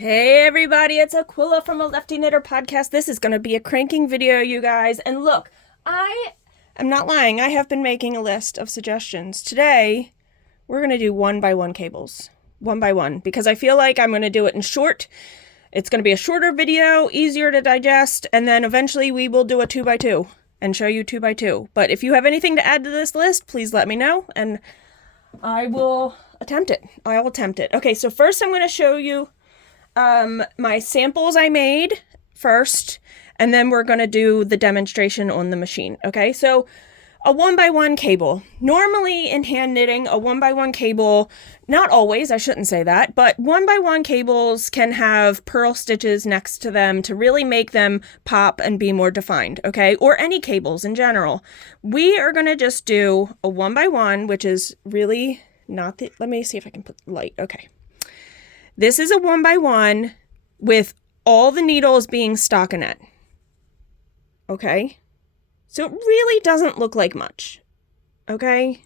Hey everybody, it's Aquila from a Lefty Knitter podcast. This is going to be a cranking video, you guys. And look, I am not lying. I have been making a list of suggestions. Today, we're going to do 1x1 cables. 1x1, because I feel like I'm going to do it in short. It's going to be a shorter video, easier to digest, and then eventually we will do a 2x2 and show you 2x2. But if you have anything to add to this list, please let me know, and I will attempt it. I'll attempt it. Okay, so first I'm going to show you my samples I made first, and then we're going to do the demonstration on the machine. Okay, so a 1x1 cable. Normally in hand knitting, a 1x1 cable, not always, I shouldn't say that, but 1x1 cables can have purl stitches next to them to really make them pop and be more defined, okay? Or any cables in general. We are going to just do a 1x1, which is really not the, let me see if I can put light, okay. This is a 1x1 with all the needles being stockinette. Okay? So it really doesn't look like much. Okay?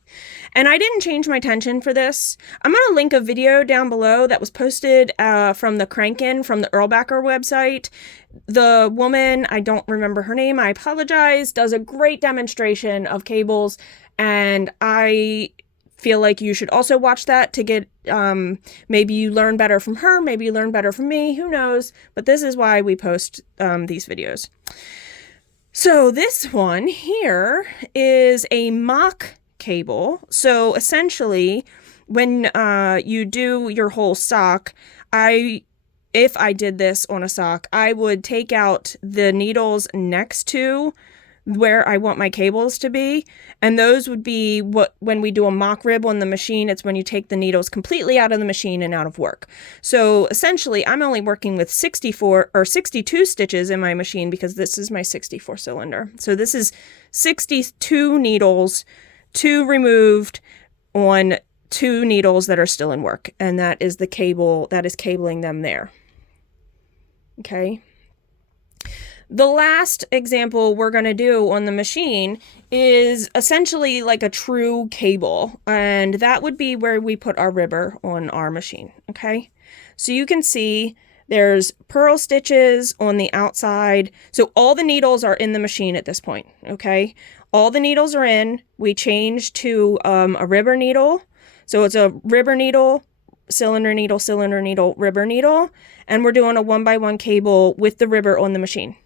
And I didn't change my tension for this. I'm going to link a video down below that was posted from the Crankin' from the Erlbacher website. The woman, I don't remember her name, I apologize, does a great demonstration of cables, and I feel like you should also watch that to get, maybe you learn better from her, maybe you learn better from me, who knows, but this is why we post these videos. So this one here is a mock cable. So essentially, when you do your whole sock, if I did this on a sock, I would take out the needles next to where I want my cables to be, and those would be when we do a mock rib on the machine, it's when you take the needles completely out of the machine and out of work. So essentially I'm only working with 64 or 62 stitches in my machine because this is my 64 cylinder. So this is 62 needles, 2 removed on 2 needles that are still in work, and that is the cable that is cabling them there. Okay. The last example we're going to do on the machine is essentially like a true cable, and that would be where we put our ribber on our machine, okay? So you can see there's purl stitches on the outside, so all the needles are in the machine at this point, okay? All the needles are in. We change to a ribber needle, so it's a ribber needle, cylinder needle, ribber needle, and we're doing a 1x1 cable with the ribber on the machine.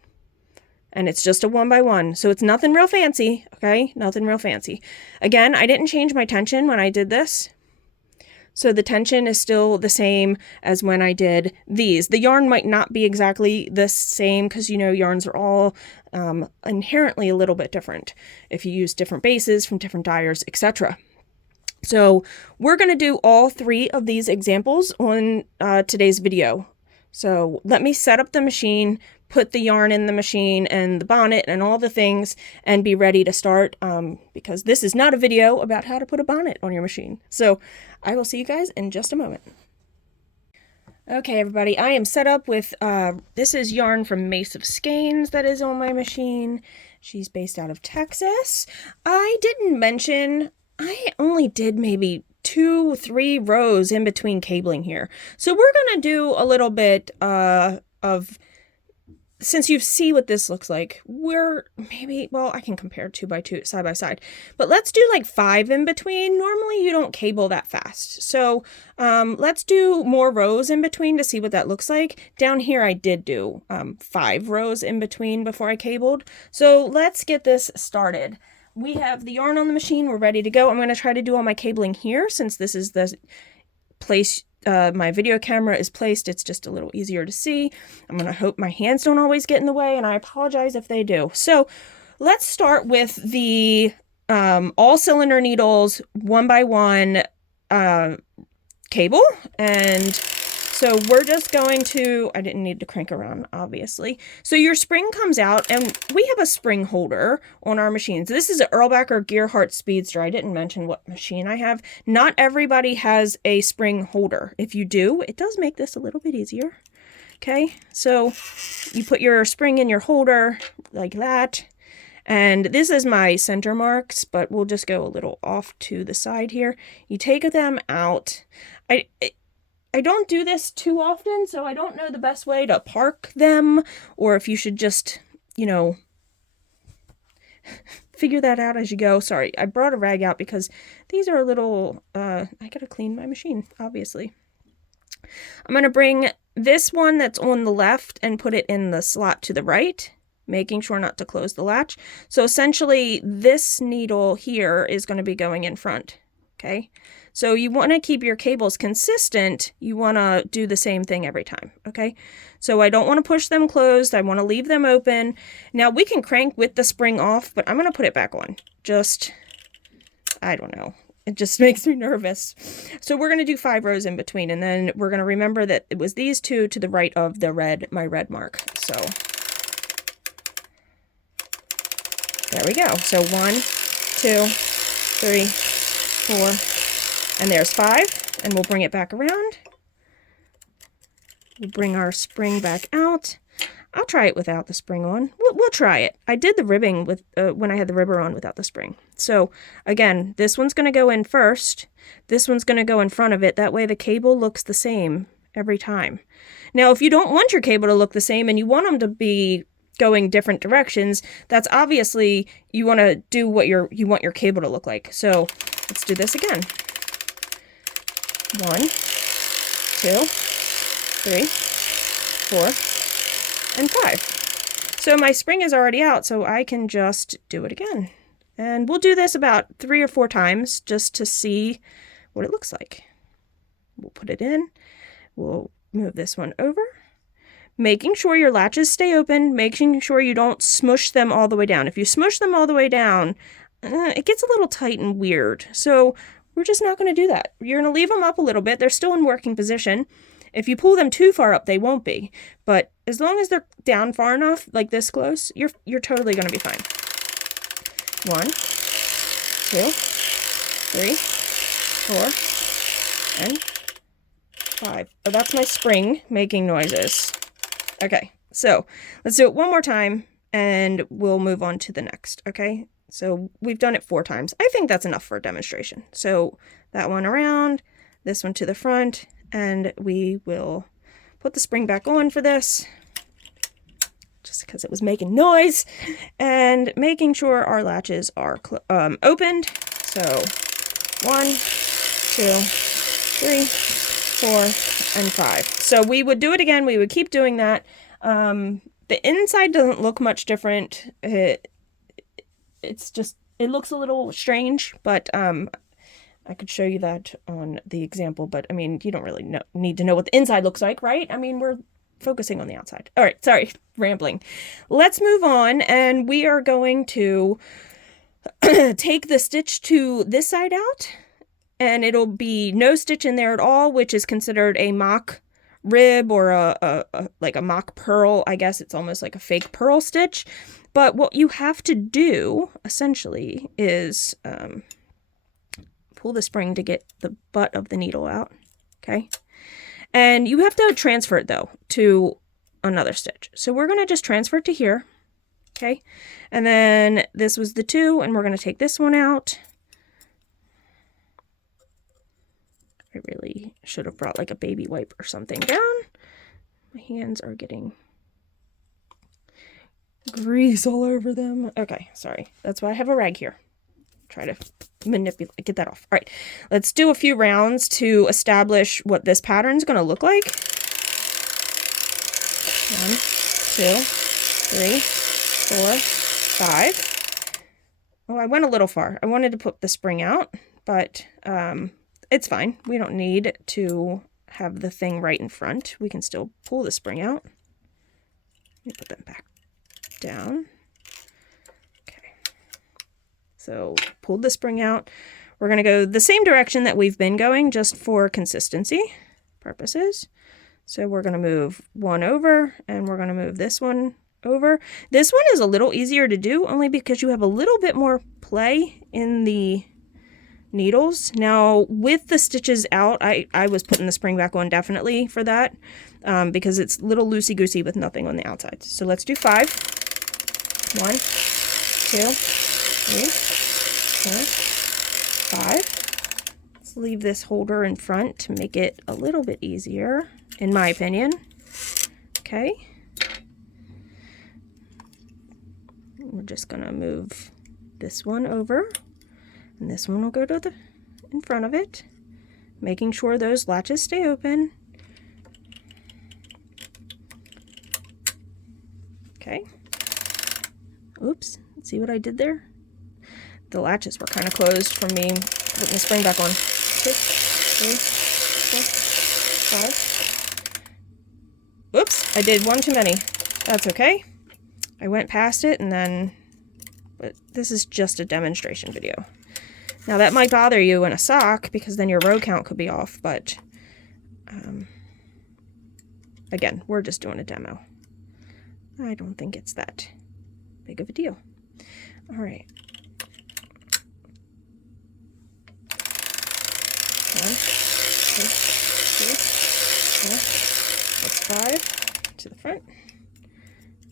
And it's just a 1x1, so it's nothing real fancy, okay? Nothing real fancy. Again, I didn't change my tension when I did this, so the tension is still the same as when I did these. The yarn might not be exactly the same because, you know, yarns are all inherently a little bit different if you use different bases from different dyers, etc. So we're going to do all 3 of these examples on today's video. So let me set up the machine, put the yarn in the machine and the bonnet and all the things, and be ready to start, because this is not a video about how to put a bonnet on your machine. So I will see you guys in just a moment. Okay, everybody, I am set up with, this is yarn from Mace of Skeins that is on my machine. She's based out of Texas. I didn't mention, I only did maybe 2-3 rows in between cabling here. So we're going to do a little bit of, since you see what this looks like, we're maybe, well, I can compare 2x2 side by side, but let's do like 5 in between. Normally you don't cable that fast. So let's do more rows in between to see what that looks like. Down here I did do 5 rows in between before I cabled. So let's get this started. We have the yarn on the machine. We're ready to go. I'm going to try to do all my cabling here since this is the place my video camera is placed. It's just a little easier to see. I'm going to hope my hands don't always get in the way, and I apologize if they do. So let's start with the all cylinder needles 1x1 cable. And so we're just going to, I didn't need to crank around, obviously. So your spring comes out, and we have a spring holder on our machines. This is an Erlbacher Gearhart Speedster. I didn't mention what machine I have. Not everybody has a spring holder. If you do, it does make this a little bit easier. Okay, so you put your spring in your holder like that. And this is my center marks, but we'll just go a little off to the side here. You take them out. I don't do this too often, so I don't know the best way to park them, or if you should just, you know, figure that out as you go. Sorry, I brought a rag out because these are a little, I gotta clean my machine, obviously. I'm gonna bring this one that's on the left and put it in the slot to the right, making sure not to close the latch. So essentially, this needle here is gonna be going in front, okay? So you want to keep your cables consistent. You want to do the same thing every time, okay? So I don't want to push them closed. I want to leave them open. Now we can crank with the spring off, but I'm going to put it back on. Just, I don't know. It just makes me nervous. So we're going to do 5 rows in between, and then we're going to remember that it was these two to the right of the red, my red mark. So there we go. So 1, 2, 3, 4, and there's 5, and we'll bring it back around. We'll bring our spring back out. I'll try it without the spring on. We'll try it. I did the ribbing with when I had the ribber on without the spring. So again, this one's going to go in first. This one's going to go in front of it. That way the cable looks the same every time. Now, if you don't want your cable to look the same and you want them to be going different directions, that's obviously you want to do what you want your cable to look like. So let's do this again. 1, 2, 3, 4, and 5. So my spring is already out, so I can just do it again. And we'll do this about 3 or 4 times just to see what it looks like. We'll put it in. We'll move this one over. Making sure your latches stay open, making sure you don't smush them all the way down. If you smush them all the way down, it gets a little tight and weird. So we're just not going to do that. You're going to leave them up a little bit. They're still in working position. If you pull them too far up, they won't be. But as long as they're down far enough, like this close, you're totally going to be fine. 1, 2, 3, 4, and 5. Oh, that's my spring making noises. Okay, so let's do it one more time, and we'll move on to the next, okay? So we've done it 4 times. I think that's enough for a demonstration. So that one around, this one to the front, and we will put the spring back on for this, just because it was making noise, and making sure our latches are opened. So 1, 2, 3, 4, and 5. So we would do it again. We would keep doing that. The inside doesn't look much different. It's just, it looks a little strange, but I could show you that on the example, but I mean, you don't really need to know what the inside looks like, right? I mean, we're focusing on the outside. All right, sorry, rambling. Let's move on, and we are going to take the stitch to this side out, and it'll be no stitch in there at all, which is considered a mock rib or like a mock purl. I guess it's almost like a fake purl stitch. But what you have to do, essentially, is pull the spring to get the butt of the needle out, okay? And you have to transfer it, though, to another stitch. So we're going to just transfer it to here, okay? And then this was the 2, and we're going to take this one out. I really should have brought like a baby wipe or something down. My hands are getting grease all over them. Okay, sorry. That's why I have a rag here. Try to manipulate, get that off. All right, let's do a few rounds to establish what this pattern is going to look like. 1, 2, 3, 4, 5. Oh, I went a little far. I wanted to put the spring out, but it's fine. We don't need to have the thing right in front. We can still pull the spring out. Let me put them back down. Okay. So pulled the spring out. We're going to go the same direction that we've been going, just for consistency purposes. So we're going to move one over, and we're going to move this one over. This one is a little easier to do, only because you have a little bit more play in the needles. Now, with the stitches out, I was putting the spring back on definitely for that, because it's a little loosey-goosey with nothing on the outside. So let's do 5. 1, 2, 3, 4, 5. Let's leave this holder in front to make it a little bit easier, in my opinion. Okay. We're just gonna move this one over, and this one will go to the in front of it, making sure those latches stay open. Okay. Oops, see what I did there? The latches were kind of closed from me putting the spring back on. 2, 3, 4, 5. Oops, I did one too many. That's okay. I went past it and then, but this is just a demonstration video. Now that might bother you in a sock because then your row count could be off, but again, we're just doing a demo. I don't think it's that big of a deal. All right. 1, 2, 3, 4. That's 5 to the front.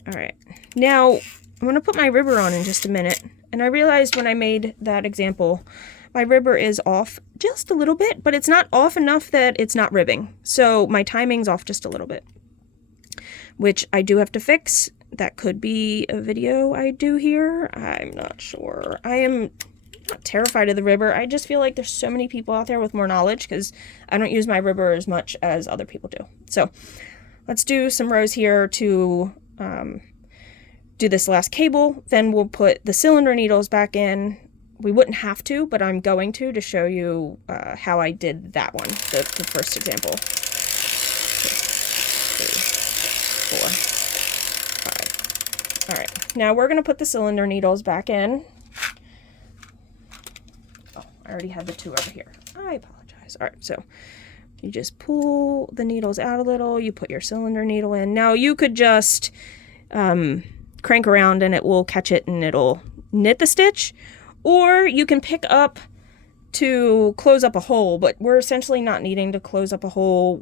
All right. Now I'm going to put my ribber on in just a minute. And I realized when I made that example, my ribber is off just a little bit, but it's not off enough that it's not ribbing. So my timing's off just a little bit, which I do have to fix. That could be a video I do here. I'm not sure. I am not terrified of the ribber. I just feel like there's so many people out there with more knowledge because I don't use my ribber as much as other people do. So let's do some rows here to do this last cable. Then we'll put the cylinder needles back in. We wouldn't have to, but I'm going to show you how I did that one, the first example. 2, 3, 4, 5. All right, now we're going to put the cylinder needles back in. Oh, I already have the 2 over here. I apologize. All right, so you just pull the needles out a little. You put your cylinder needle in. Now you could just crank around and it will catch it and it'll knit the stitch, or you can pick up to close up a hole, but we're essentially not needing to close up a hole.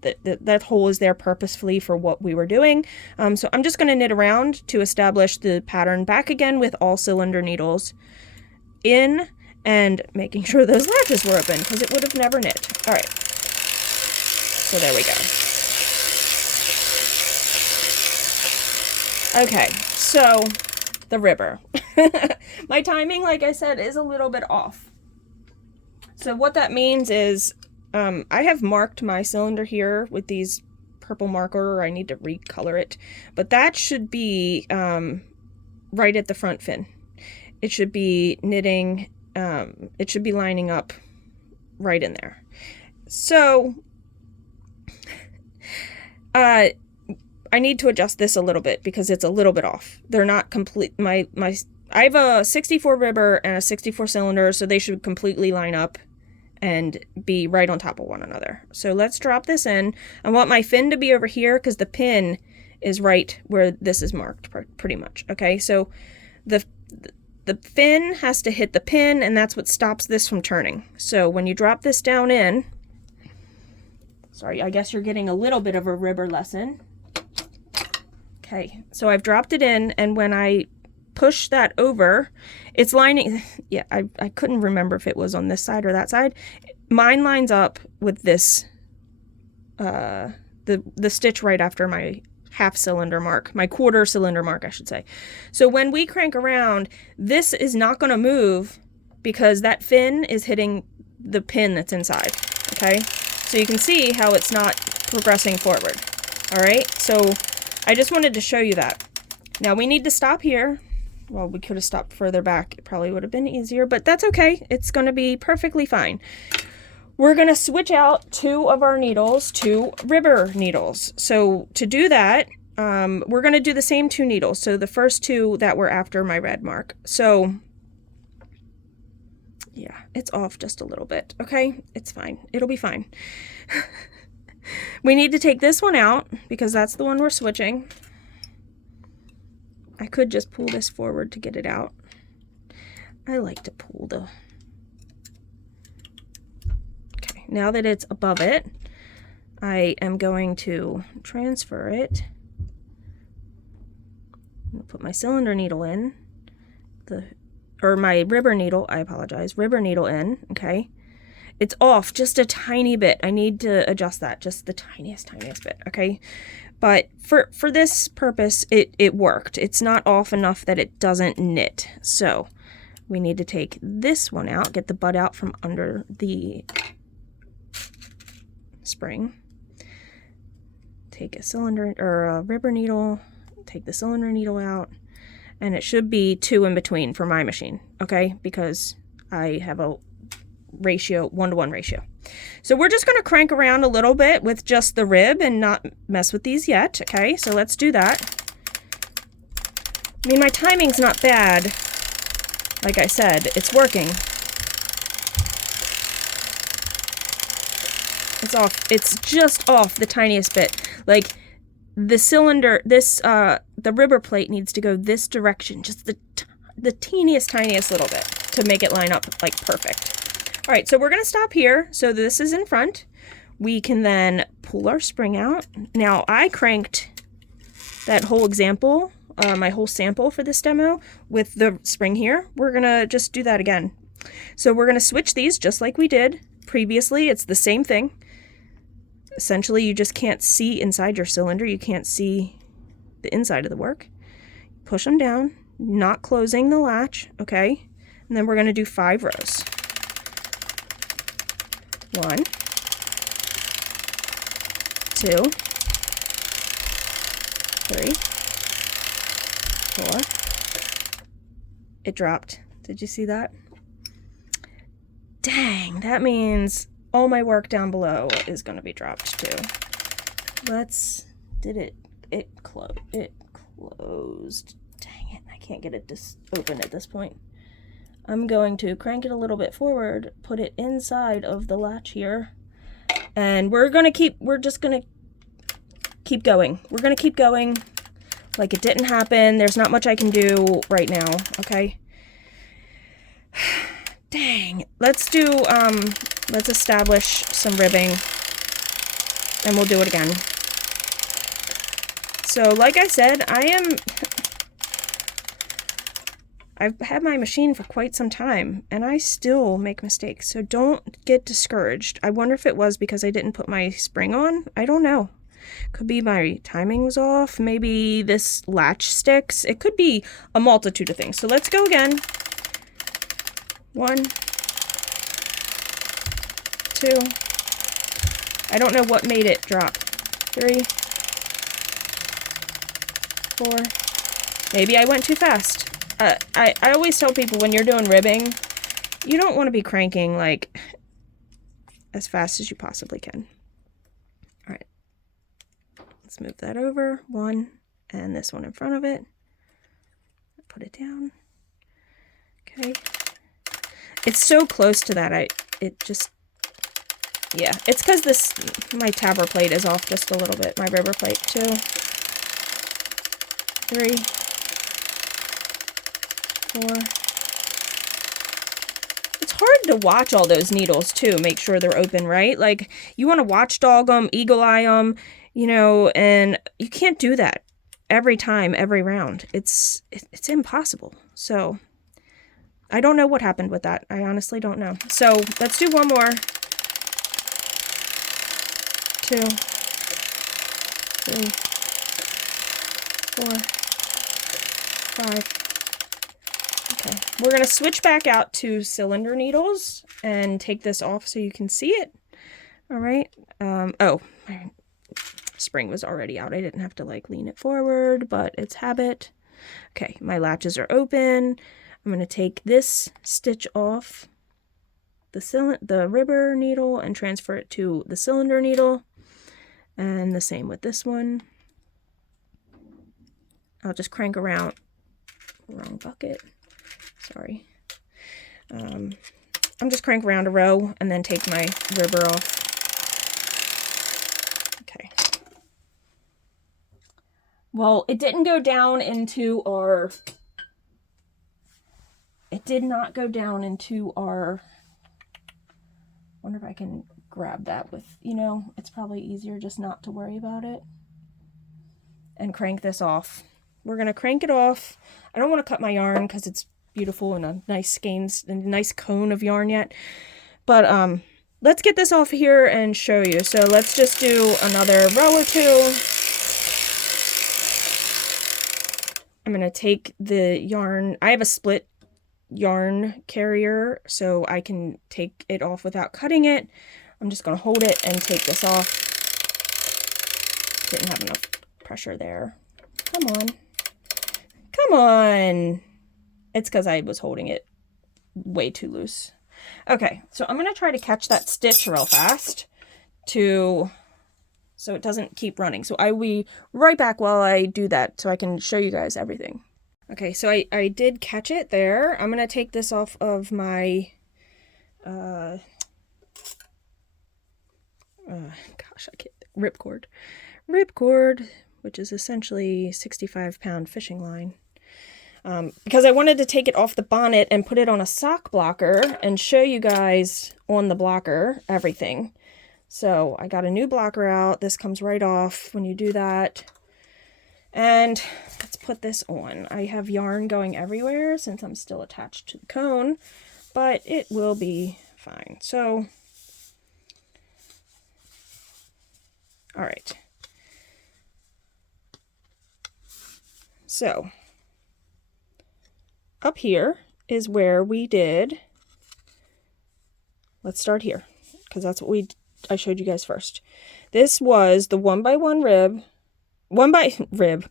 That hole is there purposefully for what we were doing. So I'm just going to knit around to establish the pattern back again with all cylinder needles in and making sure those latches were open because it would have never knit. All right, so there we go. Okay, so the ribber. My timing, like I said, is a little bit off. So what that means is I have marked my cylinder here with these purple marker. I need to recolor it, but that should be right at the front fin. It should be knitting, it should be lining up right in there. So I need to adjust this a little bit because it's a little bit off. They're not complete. I have a 64 ribber and a 64 cylinder, so they should completely line up and be right on top of one another. So let's drop this in. I want my fin to be over here because the pin is right where this is marked pretty much. Okay, so the fin has to hit the pin, and that's what stops this from turning. So when you drop this down in, sorry, I guess you're getting a little bit of a ribber lesson. Okay, so I've dropped it in, and when I push that over, it's lining. Yeah, I couldn't remember if it was on this side or that side. Mine lines up with this, the stitch right after my half cylinder mark, my quarter cylinder mark, I should say. So when we crank around, this is not going to move because that fin is hitting the pin that's inside. Okay, so you can see how it's not progressing forward. All right, so I just wanted to show you that. Now we need to stop here. Well, we could have stopped further back. It probably would have been easier, but that's okay. It's going to be perfectly fine. We're going to switch out 2 of our needles to ribber needles. So to do that, we're going to do the same 2 needles. So the first 2 that were after my red mark. So yeah, it's off just a little bit. Okay, it's fine. It'll be fine. We need to take this one out because that's the one we're switching. I could just pull this forward to get it out. I like to pull the... Okay, now that it's above it, I am going to transfer it. I'm going to put my cylinder needle in, or my ribber needle, I apologize, ribber needle in, okay? it's off just a tiny bit. I need to adjust that just the tiniest bit, okay? But for this purpose, it worked. It's not off enough that it doesn't knit. So we need to take this one out, get the butt out from under the spring. Take a cylinder or a ribber needle, take the cylinder needle out, and it should be 2 in between for my machine, okay? Because I have a ratio, 1-to-1 ratio. So we're just going to crank around a little bit with just the rib and not mess with these yet, okay? So let's do that. I mean, my timing's not bad. Like I said, it's working. It's off. It's just off the tiniest bit. Like the cylinder, the ribber plate needs to go this direction, just the teeniest, tiniest little bit to make it line up like perfect. All right, so we're gonna stop here. So this is in front. We can then pull our spring out. Now I cranked that whole example, my whole sample for this demo with the spring here. We're gonna just do that again. So we're gonna switch these just like we did previously. It's the same thing. Essentially, you just can't see inside your cylinder. You can't see the inside of the work. Push them down, not closing the latch, okay? And then we're gonna do 5 rows. 1, 2, 3, 4. It dropped. Did you see that? Dang, that means all my work down below is going to be dropped too. It closed. Dang it, I can't get it open at this point. I'm going to crank it a little bit forward, put it inside of the latch here, and we're just gonna keep going. We're gonna keep going like it didn't happen. There's not much I can do right now, okay? Dang. Let's establish some ribbing, and we'll do it again. So, like I said, I've had my machine for quite some time, and I still make mistakes, so don't get discouraged. I wonder if it was because I didn't put my spring on. I don't know. Could be my timing was off. Maybe this latch sticks. It could be a multitude of things. So let's go again. 1, 2. I don't know what made it drop. 3, 4. Maybe I went too fast. I always tell people when you're doing ribbing, you don't want to be cranking like as fast as you possibly can. All right, let's move that over. 1, and this one in front of it. Put it down. Okay. It's so close to that. Yeah, it's because my tabber plate is off just a little bit. My ribber plate. 2, 3, 4. It's hard to watch all those needles too, make sure they're open, right? Like, you want to watchdog them, eagle eye them, you know, and you can't do that every time, every round. It's impossible. So I don't know what happened with that. I honestly don't know. So let's do one more. 2, 3, 4, 5. Okay, we're going to switch back out to cylinder needles and take this off so you can see it. All right. Oh, my spring was already out. I didn't have to like lean it forward, but it's habit. Okay, my latches are open. I'm going to take this stitch off the ribber needle and transfer it to the cylinder needle. And the same with this one. I'll just crank around. Wrong bucket. Sorry. I'm just crank around a row and then take my ribber off. Okay. Well, it didn't go down into our... It did not go down into our... I wonder if I can grab that with, you know, it's probably easier just not to worry about it. And crank this off. We're going to crank it off. I don't want to cut my yarn because it's beautiful and a nice skeins and a nice cone of yarn yet. But let's get this off here and show you. So let's just do another row or two. I'm going to take the yarn. I have a split yarn carrier, so I can take it off without cutting it. I'm just going to hold it and take this off. Didn't have enough pressure there. Come on. Come on. It's because I was holding it way too loose. Okay, so I'm going to try to catch that stitch real fast so it doesn't keep running. So I will be right back while I do that so I can show you guys everything. Okay, so I did catch it there. I'm going to take this off of my, gosh, I can't, ripcord, which is essentially 65-pound fishing line. Because I wanted to take it off the bonnet and put it on a sock blocker and show you guys on the blocker everything. So I got a new blocker out. This comes right off when you do that. And let's put this on. I have yarn going everywhere since I'm still attached to the cone, but it will be fine. So, all right. So, up here is where we did, let's start here, because that's what I showed you guys first. This was the 1x1 rib.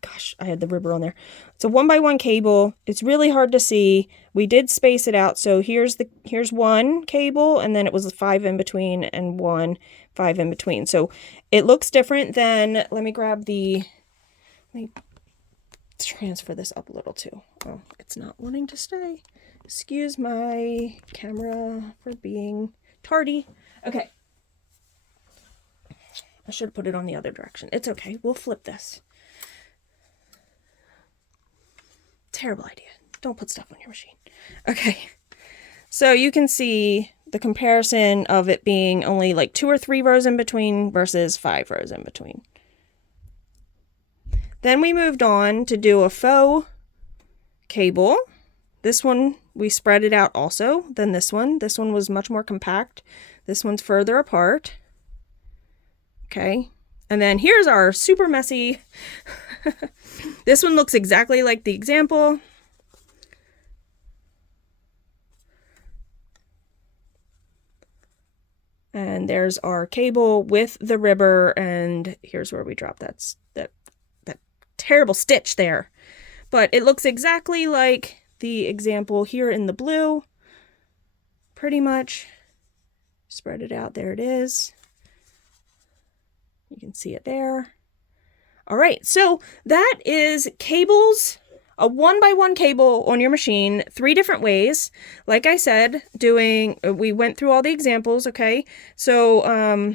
Gosh, I had the ribber on there. It's a 1x1 cable. It's really hard to see. We did space it out. So here's one cable, and then it was 5 in between, and 5 in between. So it looks different than, let me transfer this up a little too. Oh, it's not wanting to stay. Excuse my camera for being tardy. Okay. I should have put it on the other direction. It's okay. We'll flip this. Terrible idea. Don't put stuff on your machine. Okay. So you can see the comparison of it being only like 2 or 3 rows in between versus 5 rows in between. Then we moved on to do a faux cable. This one, we spread it out also than this one. This one was much more compact. This one's further apart. Okay. And then here's our super messy. This one looks exactly like the example. And there's our cable with the ribber, and here's where we drop that terrible stitch there. But it looks exactly like the example here in the blue. Pretty much. Spread it out. There it is. You can see it there. All right, so that is cables, a 1x1 cable on your machine, 3 different ways. Like I said, we went through all the examples, okay? So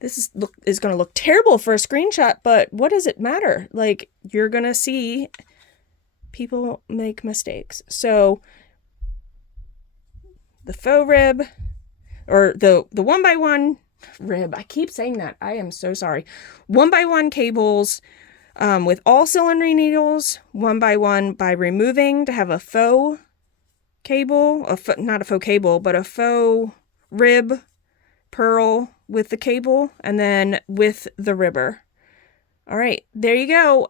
this is going to look terrible for a screenshot, but what does it matter? Like, you're going to see people make mistakes. So the faux rib, or the 1x1 rib, I keep saying that, I am so sorry. 1x1 cables with all cylinder needles, 1x1 by removing to have a faux cable, not a faux cable, but a faux rib purl with the cable, and then with the ribber. All right, there you go.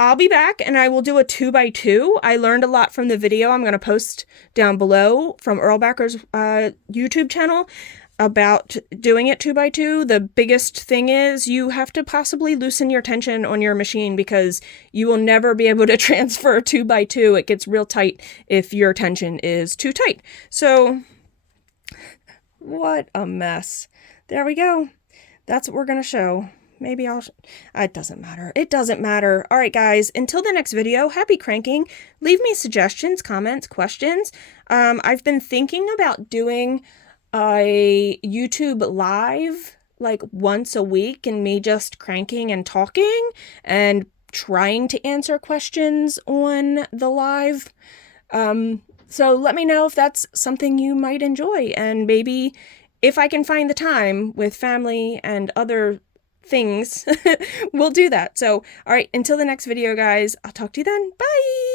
I'll be back and I will do a 2x2. I learned a lot from the video I'm going to post down below from Erlbacher's YouTube channel about doing it 2x2. The biggest thing is you have to possibly loosen your tension on your machine because you will never be able to transfer 2x2. It gets real tight if your tension is too tight. So what a mess. There we go. That's what we're going to show. Maybe it doesn't matter. It doesn't matter. All right, guys, until the next video, happy cranking. Leave me suggestions, comments, questions. I've been thinking about doing a YouTube live like once a week and me just cranking and talking and trying to answer questions on the live. So let me know if that's something you might enjoy, and maybe if I can find the time with family and other things, we'll do that. So, all right, until the next video, guys, I'll talk to you then. Bye!